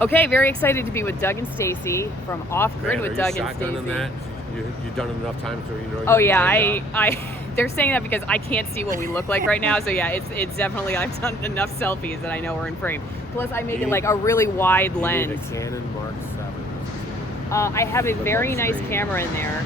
Okay, very excited to be with Doug and Stacy from Off Grid with Doug and shotgunning Stacy. that? You've done it enough times so you know. Oh yeah, I they're saying that because I can't see what we look like right now. So yeah, it's definitely, I've done enough selfies that I know we're in frame. Plus I made it like a really wide lens. Need a Canon Mark 7. I have a very nice camera in there,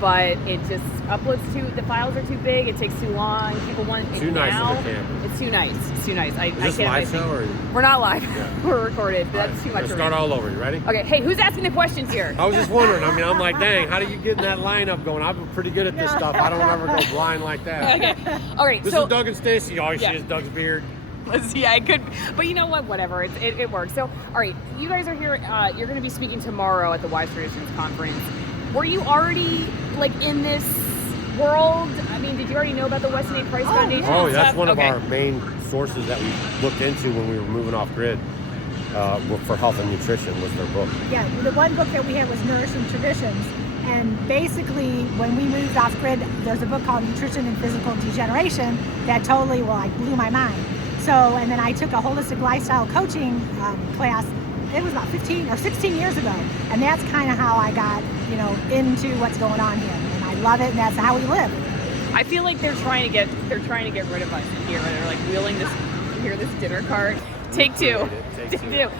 but it just uploads the files are too big. It takes too long. People want it too nice now. for the camera. It's too nice. It's too nice. I Is this can't. live show or? We're not live. Yeah. We're recorded. That's too much. Let's start all over. You ready? Okay. Hey, who's asking the questions here? I was just wondering. I mean, I'm like, dang, how do you get in that lineup going? I'm pretty good at this stuff. I don't ever go blind like that. Okay. All right. This is Doug and Stacy. All you see is Doug's beard. Yeah, it could, but you know what? Whatever. It works. So, all right, you guys are here. You're going to be speaking tomorrow at the Wise Traditions Conference. Were you already like in this world? I mean, did you already know about the Weston A. Price Foundation? Oh, that's one of our main sources that we looked into when we were moving off grid for health and nutrition was their book. Yeah, the one book that we had was Nourishing Traditions. And basically, when we moved off grid, there's a book called Nutrition and Physical Degeneration that totally, blew my mind. So, and then I took a holistic lifestyle coaching class. It was about 15 or 16 years ago. And that's kind of how I got, into what's going on here. And I love it, and that's how we live. I feel like they're trying to get rid of us in here. They're like wheeling this dinner cart. Take two. Take two.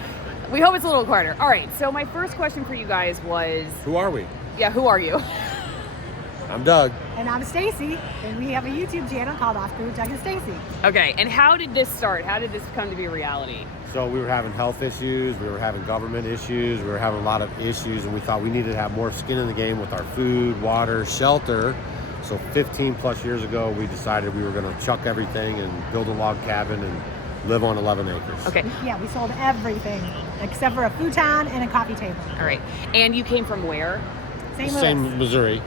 We hope it's a little quieter. All right. So my first question for you guys was, who are we? Yeah, who are you? I'm Doug. And I'm Stacy, and we have a YouTube channel called Off Grid with Doug and Stacy. Okay, and how did this start? How did this come to be reality? So we were having health issues, we were having government issues, we were having a lot of issues, and we thought we needed to have more skin in the game with our food, water, shelter. So 15 plus years ago, we decided we were going to chuck everything and build a log cabin and live on 11 acres. Okay. Yeah, we sold everything except for a futon and a coffee table. All right. And you came from where? St. Louis. Same Missouri.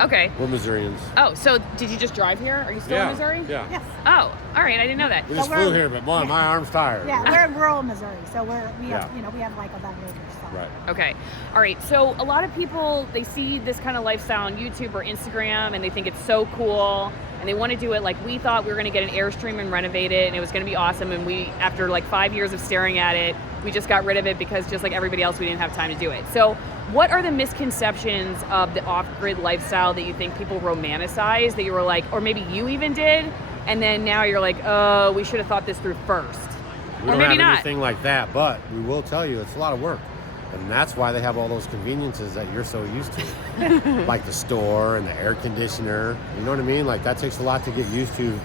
Okay. We're Missourians. Oh, so did you just drive here? Are you still in Missouri? Yeah. Yes. Oh, all right. I didn't know that. We just flew here, but boy, my arm's tired. Yeah, we're in rural Missouri, so we have like 11 acres. So. Right. Okay. All right. So a lot of people, they see this kind of lifestyle on YouTube or Instagram and they think it's so cool and they want to do it like we thought we were going to get an Airstream and renovate it and it was going to be awesome. And we, after like 5 years of staring at it, we just got rid of it because just like everybody else, we didn't have time to do it. So what are the misconceptions of the off-grid lifestyle that you think people romanticize, that you were like, or maybe you even did, and then now you're like, oh, we should have thought this through first? We don't have anything like that, but we will tell you it's a lot of work. And that's why they have all those conveniences that you're so used to. Like the store and the air conditioner. You know what I mean? Like that takes a lot to get used to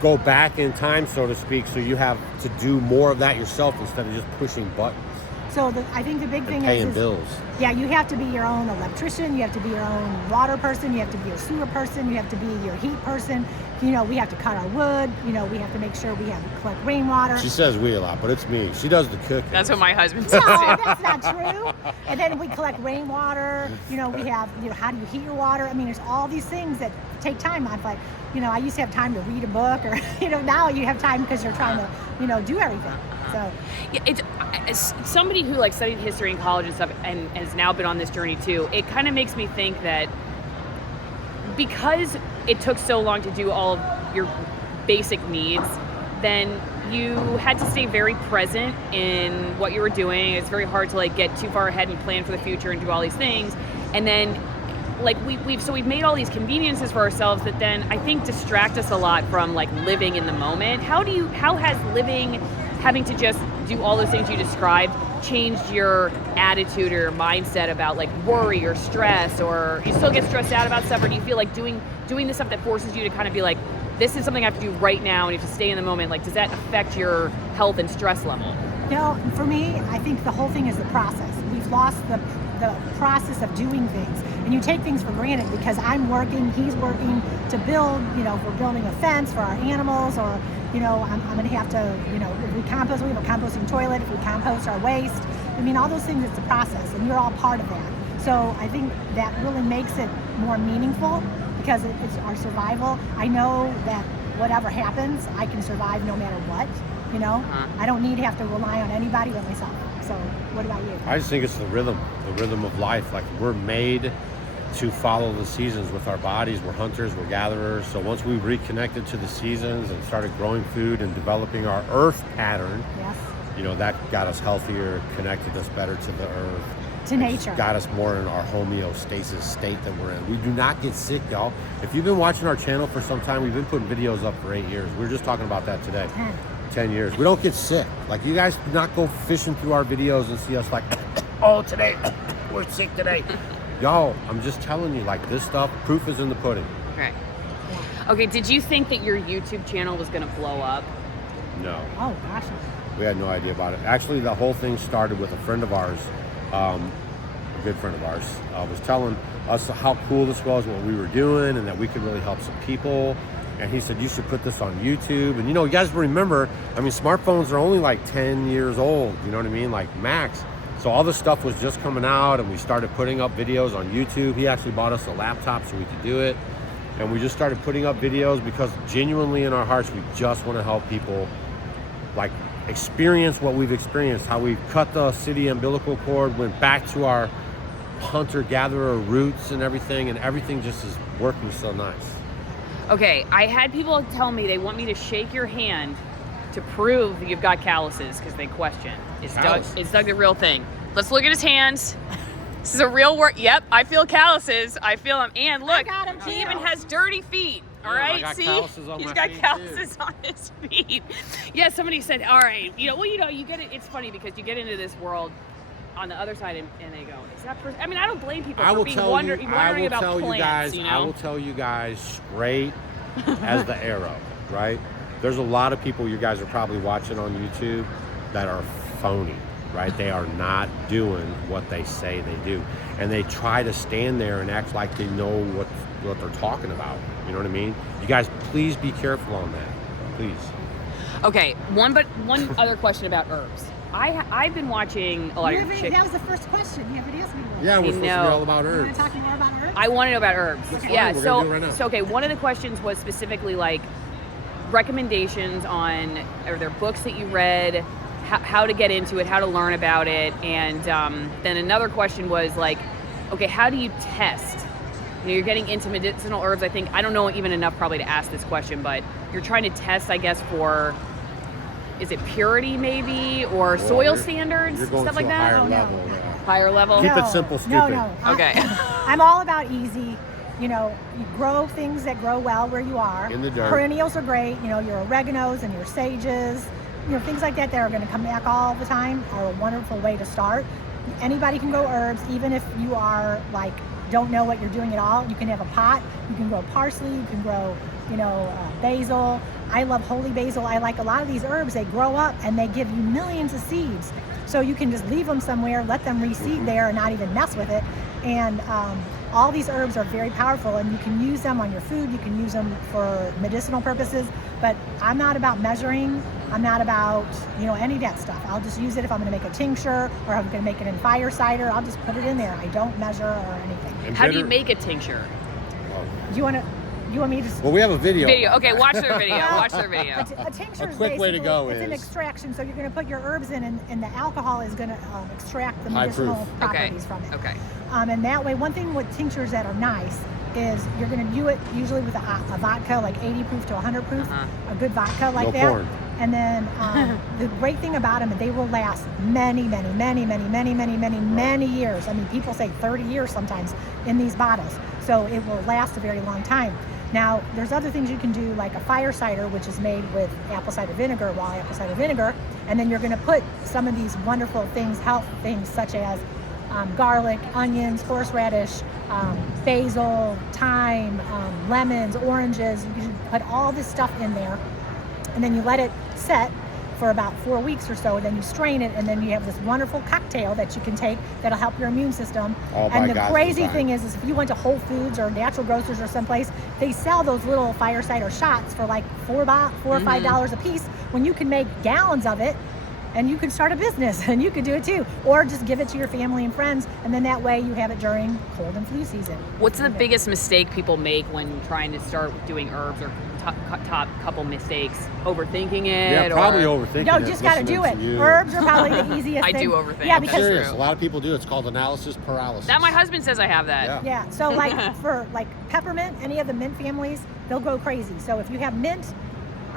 go back in time, so to speak, so you have to do more of that yourself instead of just pushing buttons. So I think the big thing paying bills. Yeah, you have to be your own electrician, you have to be your own water person, you have to be a sewer person, you have to be your heat person. We have to cut our wood, we have to make sure we collect rainwater. She says we a lot, but it's me. She does the cooking. That's what my husband says. No, that's not true. And then we collect rainwater, we have, how do you heat your water? I mean, there's all these things that take time. I'm like, I used to have time to read a book or, now you have time because you're trying to, do everything. So yeah, it's somebody who like studied history in college and stuff and has now been on this journey too. It kind of makes me think that because it took so long to do all of your basic needs, then you had to stay very present in what you were doing. It's very hard to like get too far ahead and plan for the future and do all these things. And then like we've made all these conveniences for ourselves that then I think distract us a lot from like living in the moment. How has having to just do all those things you described changed your attitude or your mindset about like worry or stress, or you still get stressed out about stuff, or do you feel like doing the stuff that forces you to kind of be like, this is something I have to do right now and you have to stay in the moment, like does that affect your health and stress level? For me, I think the whole thing is the process. We've lost the process of doing things, and you take things for granted because I'm working, he's working to build, if we're building a fence for our animals, or I'm going to have to, if we compost, we have a composting toilet, if we compost our waste, all those things, it's a process, and you're all part of that. So I think that really makes it more meaningful because it's our survival. I know that whatever happens, I can survive no matter what, I don't need to have to rely on anybody but myself. So what about you? I just think it's the rhythm of life. Like we're made to follow the seasons with our bodies. We're hunters, we're gatherers. So once we reconnected to the seasons and started growing food and developing our earth pattern, yes, you know, that got us healthier, connected us better to the earth. To nature. Got us more in our homeostasis state that we're in. We do not get sick, y'all. If you've been watching our channel for some time, we've been putting videos up for 8 years. We were just talking about that today. 10 years. We don't get sick. Like, you guys do not go fishing through our videos and see us like, oh, today, we're sick today. Y'all, I'm just telling you, like, this stuff, proof is in the pudding. Right. Okay, did you think that your YouTube channel was going to blow up? No. Oh, gosh. We had no idea about it. Actually, the whole thing started with a friend of ours, a good friend of ours, was telling us how cool this was, what we were doing, and that we could really help some people. And he said, you should put this on YouTube. And, you know, you guys remember, I mean, smartphones are only like 10 years old, you know what I mean? Like, max. So all this stuff was just coming out, and we started putting up videos on YouTube. He actually bought us a laptop so we could do it. And we just started putting up videos because genuinely in our hearts, we just want to help people, like, experience what we've experienced, how we've cut the city umbilical cord, went back to our hunter-gatherer roots and everything just is working so nice. Okay, I had people tell me they want me to shake your hand to prove that you've got calluses because they question. Is Doug the real thing? Let's look at his hands. This is a real word. Yep, I feel calluses. I feel them. And look, he even has dirty feet. All right, I got see, calluses on he's my got feet, calluses on his feet. Yeah, somebody said, all right, you know, you get it. It's funny because you get into this world on the other side, and they go, is that person? I mean, I don't blame people for being wondering about plants. I will tell you guys straight as the arrow, right? There's a lot of people you guys are probably watching on YouTube that are phony, right? They are not doing what they say they do. And they try to stand there and act like they know what they're talking about. You know what I mean? You guys, please be careful on that. Please. Okay, one other question about herbs. I've been watching a lot of chicken. That was the first question. You haven't asked me one. Yeah, we're supposed to be all about You herbs. want to talk more about herbs? I want to know about herbs. Okay. Yeah, We're gonna do it right now. so okay, one of the questions was specifically like recommendations on, or there books that you read, how to get into it, how to learn about it, and then another question was like, okay, how do you test? You know, you're getting into medicinal herbs. I think I don't know even enough probably to ask this question, but you're trying to test, I guess, for. Is it purity maybe, or soil standards, you're going stuff to like a that? higher level. Yeah. Higher level? Keep it simple, stupid. No. Okay. I'm all about easy. You know, you grow things that grow well where you are. In the dirt. Perennials are great. You know, your oreganos and your sages, you know, things like that are going to come back all the time are a wonderful way to start. Anybody can grow herbs, even if you are like, don't know what you're doing at all. You can have a pot. You can grow parsley. You can grow, basil. I love holy basil. I like a lot of these herbs. They grow up and they give you millions of seeds. So you can just leave them somewhere, let them reseed there and not even mess with it. And all these herbs are very powerful, and you can use them on your food. You can use them for medicinal purposes. But I'm not about measuring. I'm not about, any of that stuff. I'll just use it if I'm going to make a tincture or I'm going to make it in fire cider. I'll just put it in there. I don't measure or anything. How do you make a tincture? Do you want me to? Well, we have a video. Okay, watch their video. Watch their video. A tincture A is quick way to go it's an is- extraction. So you're going to put your herbs in, and the alcohol is going to extract the High medicinal proof. properties from it. Okay. And that way, one thing with tinctures that are nice is you're going to do it usually with a vodka, like 80 proof to 100 proof, a good vodka like No that. corn. And then the great thing about them, they will last many years. I mean, people say 30 years sometimes in these bottles. So it will last a very long time. Now, there's other things you can do, like a fire cider, which is made with apple cider vinegar, raw apple cider vinegar. And then you're going to put some of these wonderful things, health things, such as garlic, onions, horseradish, basil, thyme, lemons, oranges. You can put all this stuff in there. And then you let it set for about 4 weeks or so. Then you strain it, and then you have this wonderful cocktail that you can take that'll help your immune system. All by And the God's crazy design. thing is if you went to Whole Foods or Natural Grocers or someplace, they sell those little fire cider shots for like $4 or $5 a piece, when you can make gallons of it. And you can start a business, and you could do it too. Or just give it to your family and friends, and then that way you have it during cold and flu season. What's the biggest mistake people make when trying to start doing herbs, or top couple mistakes? Overthinking it? Yeah, probably or... overthinking No, it. just got to do it. listening to you. Herbs are probably the easiest I thing. do overthink. Yeah, That's because Serious. true. A lot of people do. It's called analysis paralysis. That my husband says I have that. Yeah. Yeah, so like for like peppermint, any of the mint families, they'll go crazy. So if you have mint,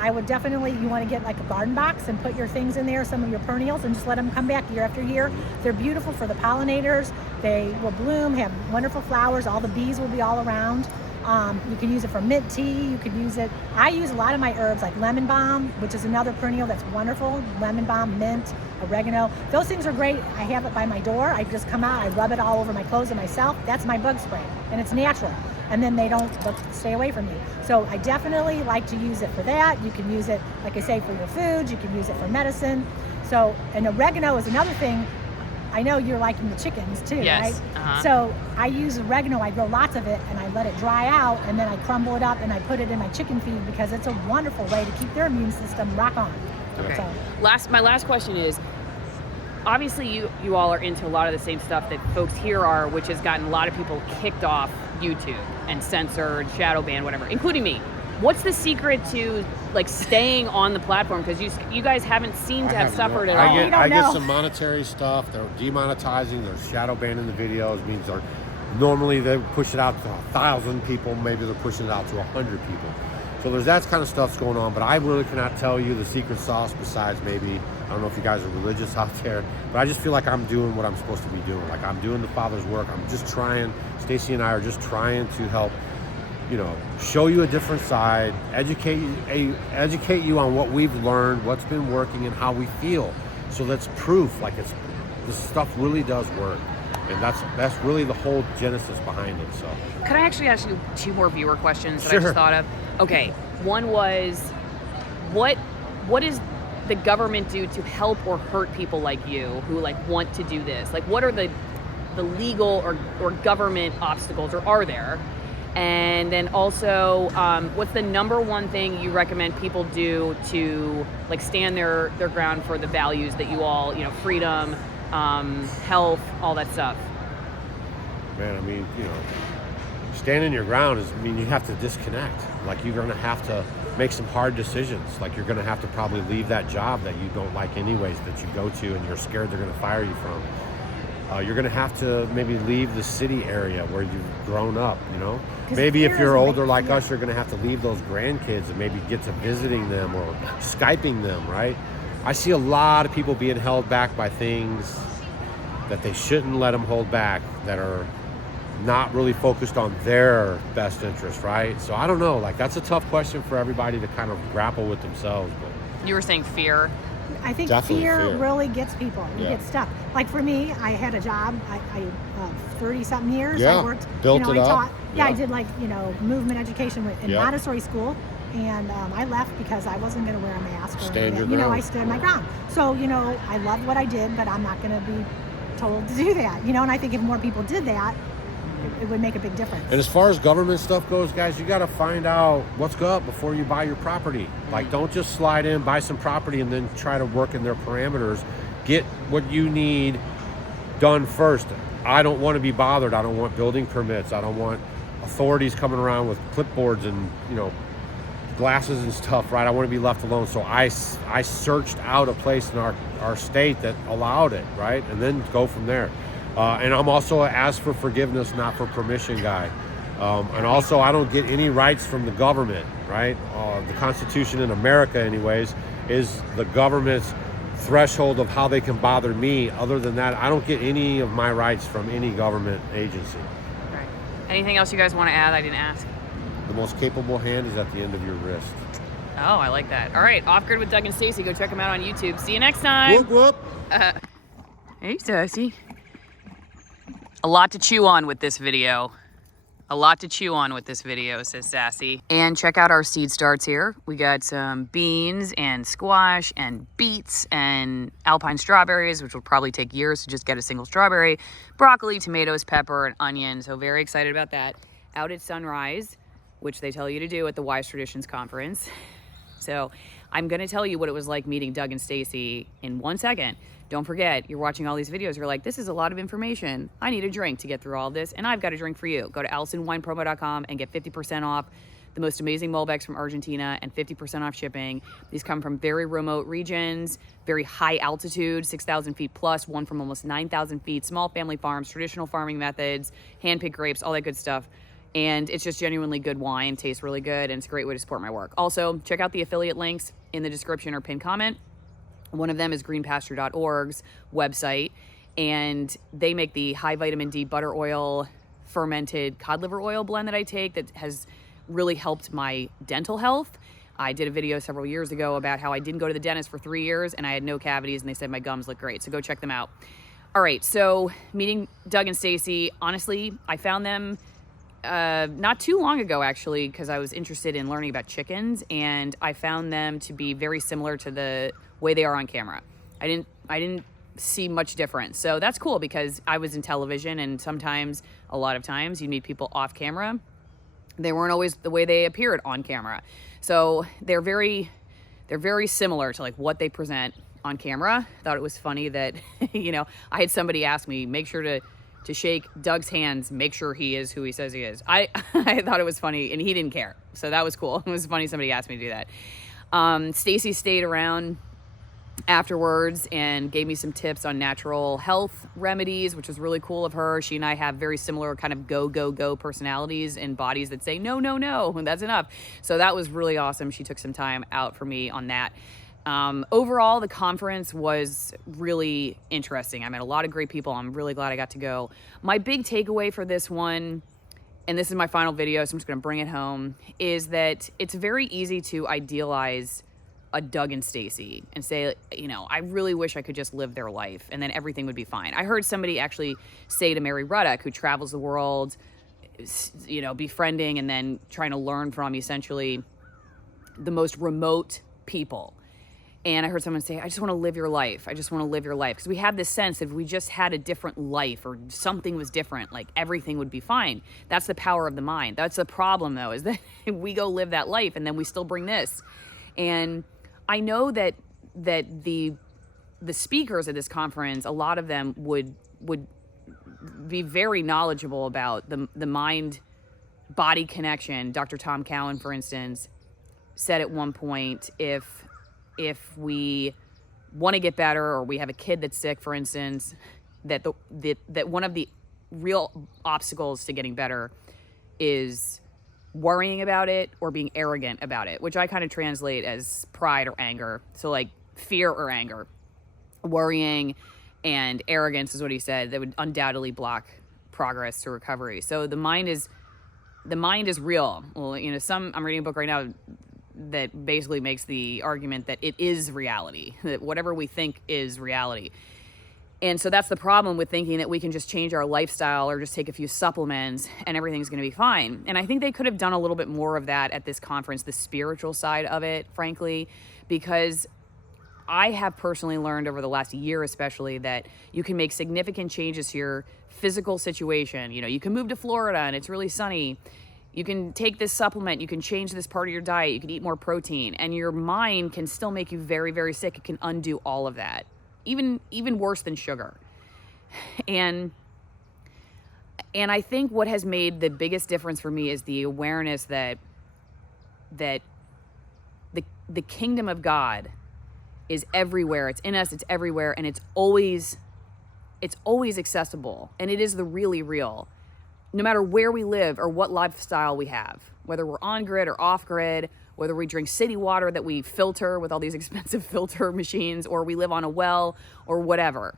I would definitely, you want to get like a garden box and put your things in there, some of your perennials, and just let them come back year after year. They're beautiful for the pollinators. They will bloom, have wonderful flowers. All the bees will be all around. You can use it for mint tea. You could use it. I use a lot of my herbs like lemon balm, which is another perennial that's wonderful. Lemon balm, mint, oregano. Those things are great. I have it by my door. I just come out, I rub it all over my clothes and myself. That's my bug spray, and it's natural. And then they don't stay away from me. So I definitely like to use it for that. You can use it, like I say, for your foods. You can use it for medicine. So, and oregano is another thing. I know you're liking the chickens too, Yes. right? So I use oregano. I grow lots of it, and I let it dry out, and then I crumble it up and I put it in my chicken feed because it's a wonderful way to keep their immune system rock on. Okay. So, My last question is, obviously you all are into a lot of the same stuff that folks here are, which has gotten a lot of people kicked off YouTube and censored, shadow banned, whatever, including me. What's the secret to like staying on the platform? Because you guys haven't seemed to have suffered at all. I get some monetary stuff. They're demonetizing. They're shadow banning the videos. It means normally they push it out to 1,000 people. Maybe they're pushing it out to 100 people. So there's that kind of stuff's going on. But I really cannot tell you the secret sauce besides maybe, I don't know if you guys are religious out there, but I just feel like I'm doing what I'm supposed to be doing. Like I'm doing the Father's work. I'm just trying, Stacy and I are just trying to help, show you a different side, educate you on what we've learned, what's been working, and how we feel. So that's proof, like this stuff really does work, and that's really the whole genesis behind it. So, could I actually ask you 2 more viewer questions that Sure. I just thought of? Okay, one was, what does the government do to help or hurt people like you who like want to do this? Like, what are the legal or government obstacles, or are there? And then also, what's the number one thing you recommend people do to like stand their ground for the values that you all, freedom, health, all that stuff? Man, I mean, standing your ground you have to disconnect. Like you're gonna have to make some hard decisions. Like you're gonna have to probably leave that job that you don't like anyways, that you go to and you're scared they're gonna fire you from. You're going to have to maybe leave the city area where you've grown up, Maybe if you're older like us, you're going to have to leave those grandkids and maybe get to visiting them or Skyping them, right? I see a lot of people being held back by things that they shouldn't let them hold back, that are not really focused on their best interest, right? So I don't know, like that's a tough question for everybody to kind of grapple with themselves. But You were saying fear. I think Definitely fear fear. really gets people. You get stuck. Like for me, I had a job. I 30-something years. Yeah, I worked. built it I up. taught. Yeah. I did like movement education in Yeah. Montessori school, and I left because I wasn't going to wear a mask. Or Stand your anything. ground. I stood my ground. So I loved what I did, but I'm not going to be told to do that. And I think if more people did that, it would make a big difference. And as far as government stuff goes, guys, you got to find out what's up before you buy your property. Like, don't just slide in, buy some property, and then try to work in their parameters. Get what you need done first. I don't want to be bothered. I don't want building permits. I don't want authorities coming around with clipboards and, glasses and stuff, right? I want to be left alone. So I searched out a place in our state that allowed it, right? And then go from there. And I'm also an ask for forgiveness, not for permission guy. And also, I don't get any rights from the government, right? The Constitution in America, anyways, is the government's threshold of how they can bother me. Other than that, I don't get any of my rights from any government agency. Right. Anything else you guys want to add I didn't ask? The most capable hand is at the end of your wrist. Oh, I like that. All right, Off Grid with Doug and Stacy. Go check them out on YouTube. See you next time. Whoop, whoop. Hey, Stacy. A lot to chew on with this video. A lot to chew on with this video, says Sassy. And check out our seed starts here. We got some beans and squash and beets and alpine strawberries, which will probably take years to just get a single strawberry, broccoli, tomatoes, pepper, and onion. So very excited about that. Out at sunrise, which they tell you to do at the Wise Traditions Conference. So I'm gonna tell you what it was like meeting Doug and Stacy in 1 second. Don't forget, you're watching all these videos, you're like, this is a lot of information. I need a drink to get through all this, and I've got a drink for you. Go to AllisonWinePromo.com and get 50% off the most amazing Malbecs from Argentina and 50% off shipping. These come from very remote regions, very high altitude, 6,000 feet plus, one from almost 9,000 feet, small family farms, traditional farming methods, hand-picked grapes, all that good stuff. And it's just genuinely good wine, tastes really good, and it's a great way to support my work. Also, check out the affiliate links in the description or pinned comment. One of them is greenpasture.org's website, and they make the high vitamin D butter oil fermented cod liver oil blend that I take that has really helped my dental health. I did a video several years ago about how I didn't go to the dentist for 3 years and I had no cavities, and they said my gums look great. So go check them out. All right, so meeting Doug and Stacy, honestly, I found them not too long ago, actually, because I was interested in learning about chickens, and I found them to be very similar to the way they are on camera. I didn't see much difference. So that's cool, because I was in television, and sometimes, a lot of times, you meet people off camera. They weren't always the way they appeared on camera. So they're very similar to like what they present on camera. Thought it was funny that, you know, I had somebody ask me, make sure to shake Doug's hands, make sure he is who he says he is. I thought it was funny, and he didn't care. So that was cool. It was funny somebody asked me to do that. Stacy stayed around afterwards and gave me some tips on natural health remedies, which was really cool of her. She and I have very similar kind of go personalities and bodies that say, no, that's enough. So that was really awesome. She took some time out for me on that. Overall, the conference was really interesting. I met a lot of great people. I'm really glad I got to go. My big takeaway for this one, and this is my final video, so I'm just going to bring it home, is that it's very easy to idealize a Doug and Stacy and say, you know, I really wish I could just live their life and then everything would be fine. I heard somebody actually say to Mary Ruddock, who travels the world, you know, befriending and then trying to learn from essentially the most remote people. And I heard someone say, I just want to live your life. I just want to live your life. Because we have this sense that if we just had a different life or something was different, like everything would be fine. That's the power of the mind. That's the problem, though, is that we go live that life and then we still bring this. And I know that the speakers at this conference, a lot of them would be very knowledgeable about the mind-body connection. Dr. Tom Cowan, for instance, said at one point, if we want to get better, or we have a kid that's sick, for instance, that one of the real obstacles to getting better is worrying about it or being arrogant about it, which I kind of translate as pride or anger. So like fear or anger. Worrying and arrogance is what he said, that would undoubtedly block progress to recovery. So the mind is real. Well, you know, I'm reading a book right now that basically makes the argument that it is reality, that whatever we think is reality. And so that's the problem with thinking that we can just change our lifestyle or just take a few supplements and everything's going to be fine. And I think they could have done a little bit more of that at this conference, the spiritual side of it, frankly, because I have personally learned over the last year especially that you can make significant changes to your physical situation. You know, you can move to Florida and it's really sunny. You can take this supplement, you can change this part of your diet, you can eat more protein, and your mind can still make you very, very sick. It can undo all of that. Even worse than sugar. And I think what has made the biggest difference for me is the awareness that the kingdom of God is everywhere. It's in us, it's everywhere, and it's always accessible. And it is the really real. No matter where we live or what lifestyle we have, whether we're on grid or off grid, whether we drink city water that we filter with all these expensive filter machines, or we live on a well or whatever,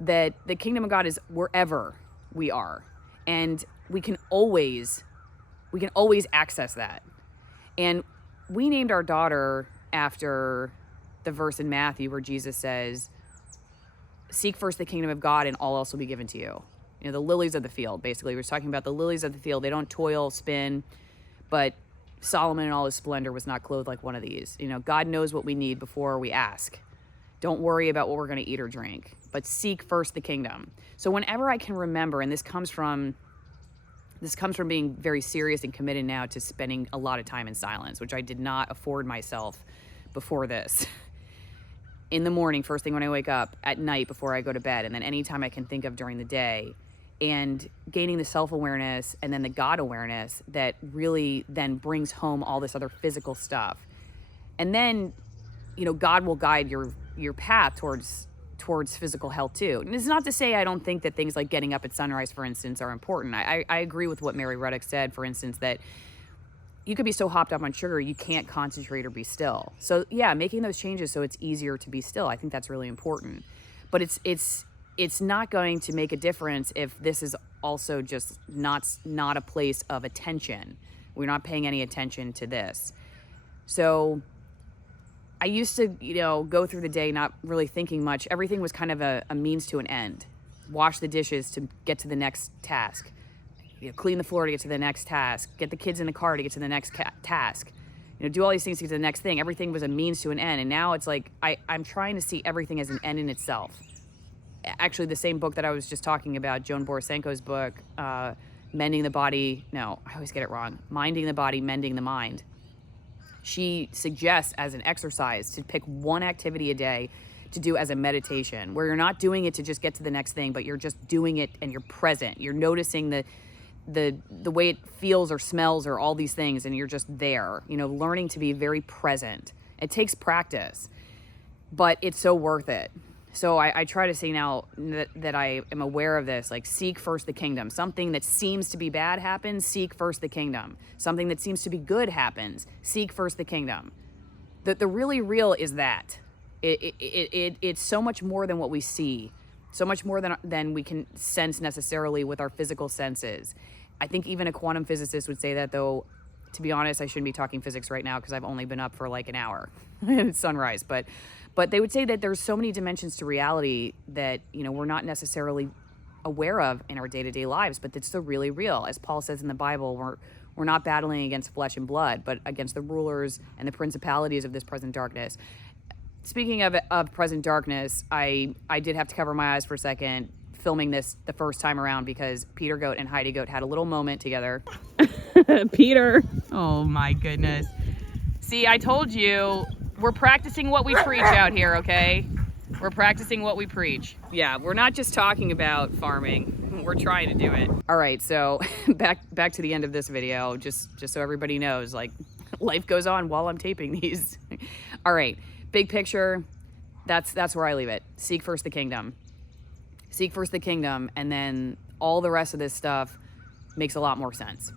that the kingdom of God is wherever we are. And we can always access that. And we named our daughter after the verse in Matthew where Jesus says, seek first the kingdom of God and all else will be given to you. You know, the lilies of the field, basically. We're talking about the lilies of the field. They don't toil, spin, but Solomon in all his splendor was not clothed like one of these. You know, God knows what we need before we ask. Don't worry about what we're going to eat or drink, but seek first the kingdom. So whenever I can remember, and this comes from being very serious and committed now to spending a lot of time in silence, which I did not afford myself before this. In the morning, first thing when I wake up, at night before I go to bed, and then anytime I can think of during the day, and gaining the self-awareness and then the God awareness that really then brings home all this other physical stuff. And then, you know, God will guide your path towards towards physical health too. And it's not to say I don't think that things like getting up at sunrise, for instance, are important. I agree with what Mary Ruddock said, for instance, that you could be so hopped up on sugar you can't concentrate or be still. So yeah, making those changes so it's easier to be still, I think that's really important. But it's not going to make a difference if this is also just not a place of attention. We're not paying any attention to this. So I used to, go through the day not really thinking much. Everything was kind of a means to an end. Wash the dishes to get to the next task. Clean the floor to get to the next task. Get the kids in the car to get to the next task. Do all these things to get to the next thing. Everything was a means to an end. And now it's like I'm trying to see everything as an end in itself. Actually, the same book that I was just talking about, Joan Borisenko's book, Mending the Body. No, I always get it wrong. Minding the Body, Mending the Mind. She suggests as an exercise to pick one activity a day to do as a meditation, where you're not doing it to just get to the next thing, but you're just doing it and you're present. You're noticing the way it feels or smells or all these things, and you're just there, learning to be very present. It takes practice, but it's so worth it. So I try to say now that I am aware of this, like seek first the kingdom. Something that seems to be bad happens, seek first the kingdom. Something that seems to be good happens, seek first the kingdom. The really real is that. It's so much more than what we see, so much more than we can sense necessarily with our physical senses. I think even a quantum physicist would say that, though, to be honest, I shouldn't be talking physics right now because I've only been up for like an hour at sunrise, but they would say that there's so many dimensions to reality that, we're not necessarily aware of in our day-to-day lives, but it's the really real. As Paul says in the Bible, we're not battling against flesh and blood, but against the rulers and the principalities of this present darkness. Speaking of present darkness, I did have to cover my eyes for a second filming this the first time around because Peter Goat and Heidi Goat had a little moment together. Peter. Oh my goodness. See, I told you, we're practicing what we preach out here, okay? We're practicing what we preach. Yeah, we're not just talking about farming. We're trying to do it. All right, so back to the end of this video, just so everybody knows, like, life goes on while I'm taping these. All right, big picture, that's where I leave it. Seek first the kingdom. Seek first the kingdom, and then all the rest of this stuff makes a lot more sense.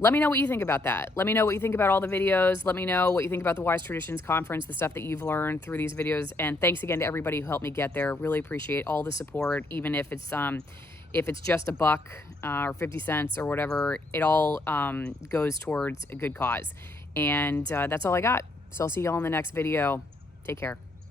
Let me know what you think about that. Let me know what you think about all the videos. Let me know what you think about the Wise Traditions Conference, the stuff that you've learned through these videos. And thanks again to everybody who helped me get there. Really appreciate all the support, even if it's just $1 or 50 cents or whatever. It all goes towards a good cause. And that's all I got. So I'll see y'all in the next video. Take care.